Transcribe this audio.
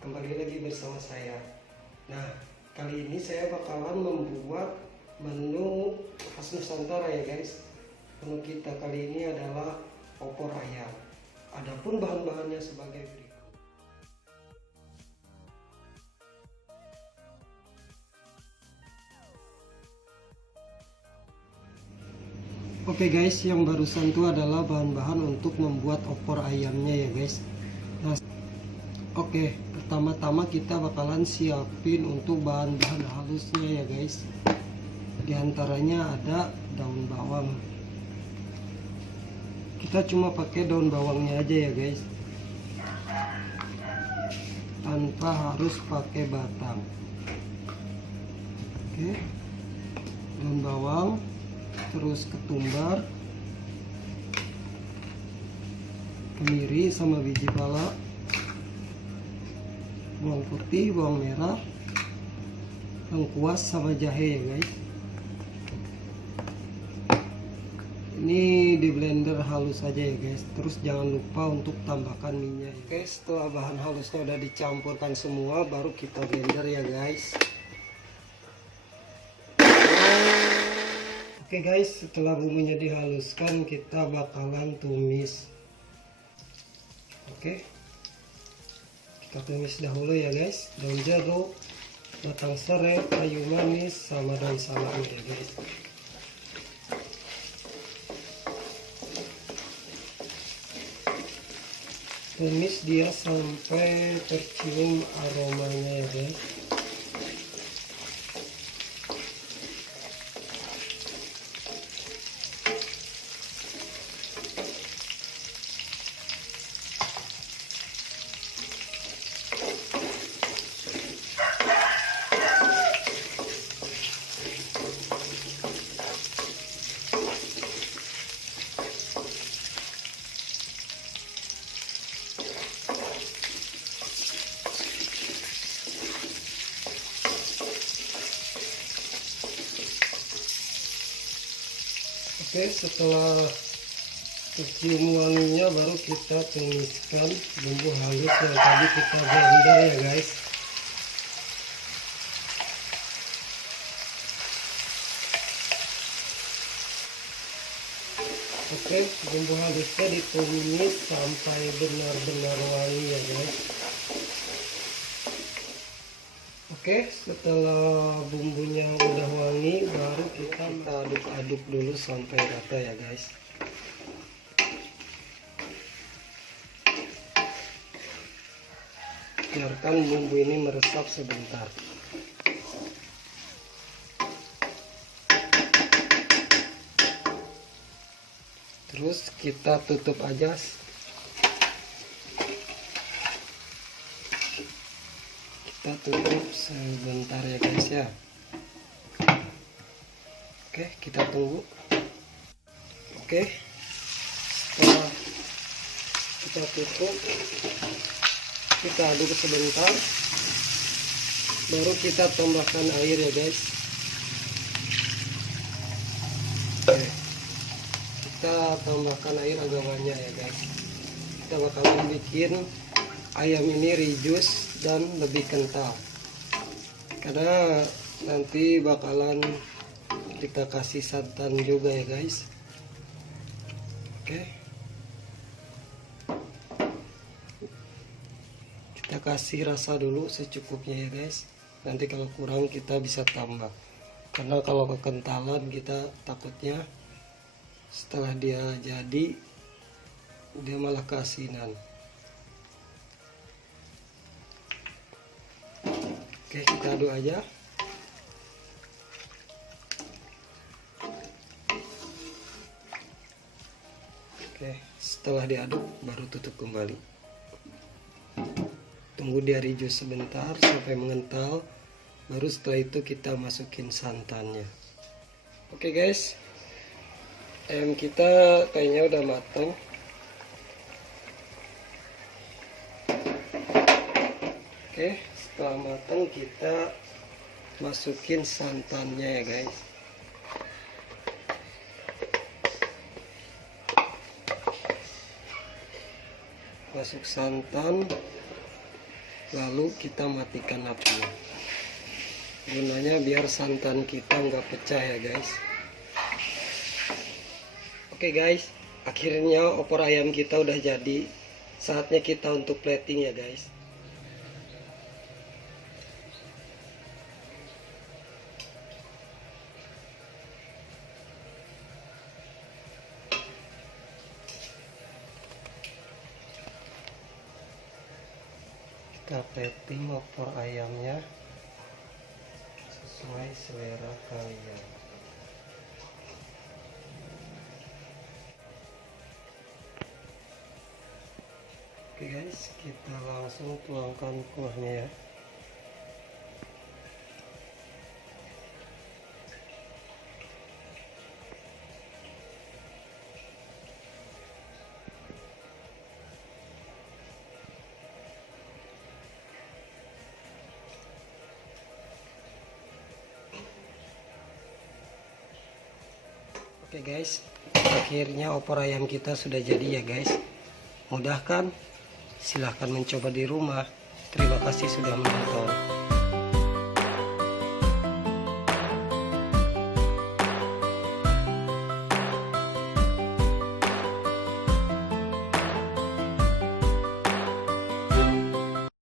Kembali lagi bersama saya. Nah, kali ini saya bakalan membuat menu khas Nusantara ya guys. Menu kita kali ini adalah opor ayam. Adapun bahan-bahannya sebagai berikut. Oke guys, yang barusan itu adalah bahan-bahan untuk membuat opor ayamnya ya guys. Nah, oke, pertama-tama kita bakalan siapin untuk bahan-bahan halusnya ya guys. Di antaranya ada daun bawang. Kita cuma pakai daun bawangnya aja ya guys, tanpa harus pakai batang. Oke, daun bawang, terus ketumbar, kemiri sama biji pala, bawang putih, bawang merah, lengkuas sama jahe ya guys. Ini di blender halus aja ya guys. Terus jangan lupa untuk tambahkan minyak. Oke, setelah bahan halusnya udah dicampurkan semua, baru kita blender ya guys. Oke guys, setelah bumbunya dihaluskan, kita bakalan tumis. Oke, kita tumis dahulu ya guys. Daun jeruk, batang serai, kayu manis, sama daun salam ya guys. Tumis dia sampai tercium aromanya ya guys. Oke, setelah tercium wanginya baru kita tumiskan bumbu halus yang tadi kita blender ya guys. Oke, bumbu halusnya ditumis sampai benar-benar wangi ya guys. Oke, setelah bumbunya udah wangi, baru kita aduk-aduk dulu sampai rata ya guys. Biarkan bumbu ini meresap sebentar. Terus kita tutup aja. Kita tutup sebentar ya guys ya. Oke, kita tunggu. Oke, setelah kita tutup, kita aduk sebentar, baru kita tambahkan air ya guys. Oke, kita tambahkan air agak banyak ya guys. Kita bakalan bikin ayam ini rijus dan lebih kental, karena nanti bakalan kita kasih santan juga ya guys. Oke, kita kasih rasa dulu secukupnya ya guys. Nanti kalau kurang kita bisa tambah, karena kalau kekentalan kita takutnya setelah dia jadi dia malah keasinan. Oke, kita aduk aja. Oke, setelah diaduk baru tutup kembali. Tunggu dia rijus sebentar sampai mengental, baru setelah itu kita masukin santannya. Oke guys, ayam kita kayaknya udah matang. Oke, setelah matang kita masukin santannya ya guys. Masuk santan, lalu kita matikan apinya. Gunanya biar santan kita nggak pecah ya guys. Oke guys, akhirnya opor ayam kita udah jadi. Saatnya kita untuk plating ya guys. Kita plating opor ayamnya sesuai selera kalian. Oke guys, kita langsung tuangkan kuahnya ya. Oke guys, akhirnya opor ayam kita sudah jadi ya guys. Mudah kan? Silahkan mencoba di rumah. Terima kasih sudah menonton.